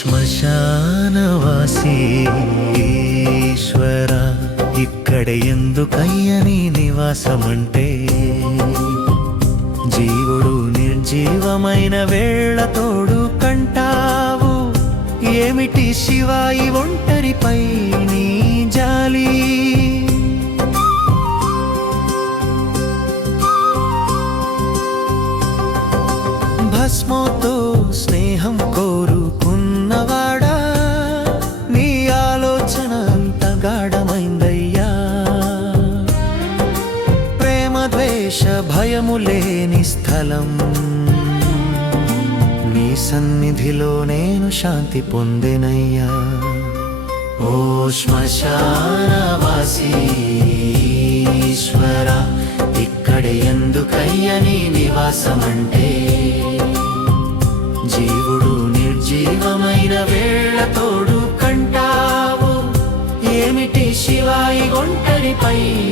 శ్మశానవాసి ఈశ్వర ఇక్కడ ఎందుకయ్యని నివాసమంటే? జీవుడు నిర్జీవమైన వేళ తోడు కంటావు. ఏమిటి శివాయి ఒంటరిపై నీ జాలీ? క్లేశ భయము లేని స్థలం. నీ సన్నిధిలో నేను శాంతి పొందెనయ్యా. ఓ శ్మశానవాసీశ్వర ఇక్కడ ఎందుకయ్య నీ నివాసమంటే? జీవుడు నిర్జీవమైన వేళ్ళతోడు కంటావు. ఏమిటి శివాయి ఒంటరిపై?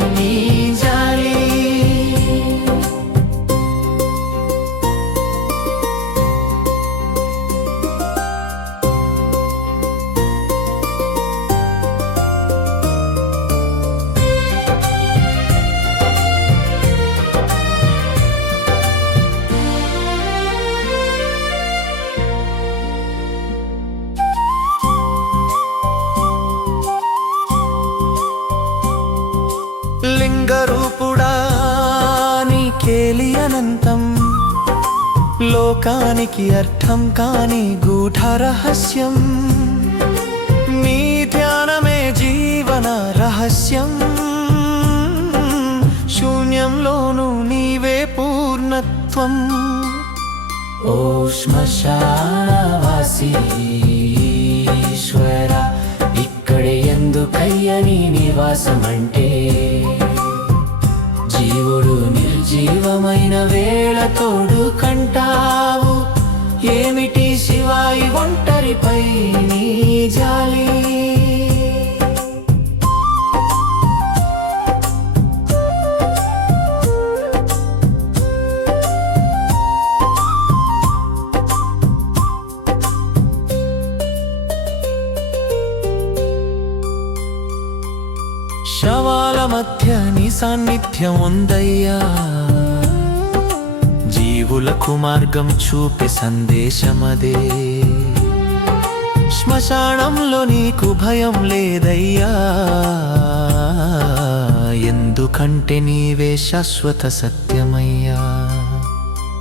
లింగరూపుడా నీకేలి అనంతం లోకానికి అర్థం కాని గూఢ రహస్యం నీ ధ్యానమే జీవన రహస్యం. శూన్యంలోను నీవే పూర్ణత్వం. ఓ శ్మశానవాసీశ్వర ఇక్కడే ఎందుకయ్య నీ నివాసమంటే? జీవుడు నిర్జీవమైన వేళతోడు తోడు శవాల మధ్య నీ సాన్నిధ్యం ఉందయ్యా. జీవులకు మార్గం చూపే సందేశమదే. శ్మశానంలో నీకు భయం లేదయ్యా. ఎందుకంటే నీవే శాశ్వత సత్యమయ్యా.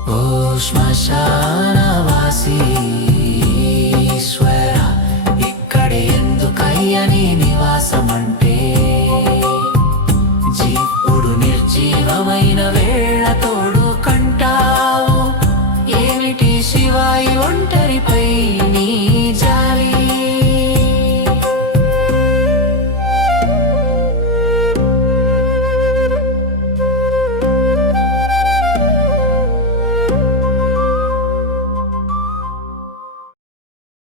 ఓ శ్మశానవాసీ feeling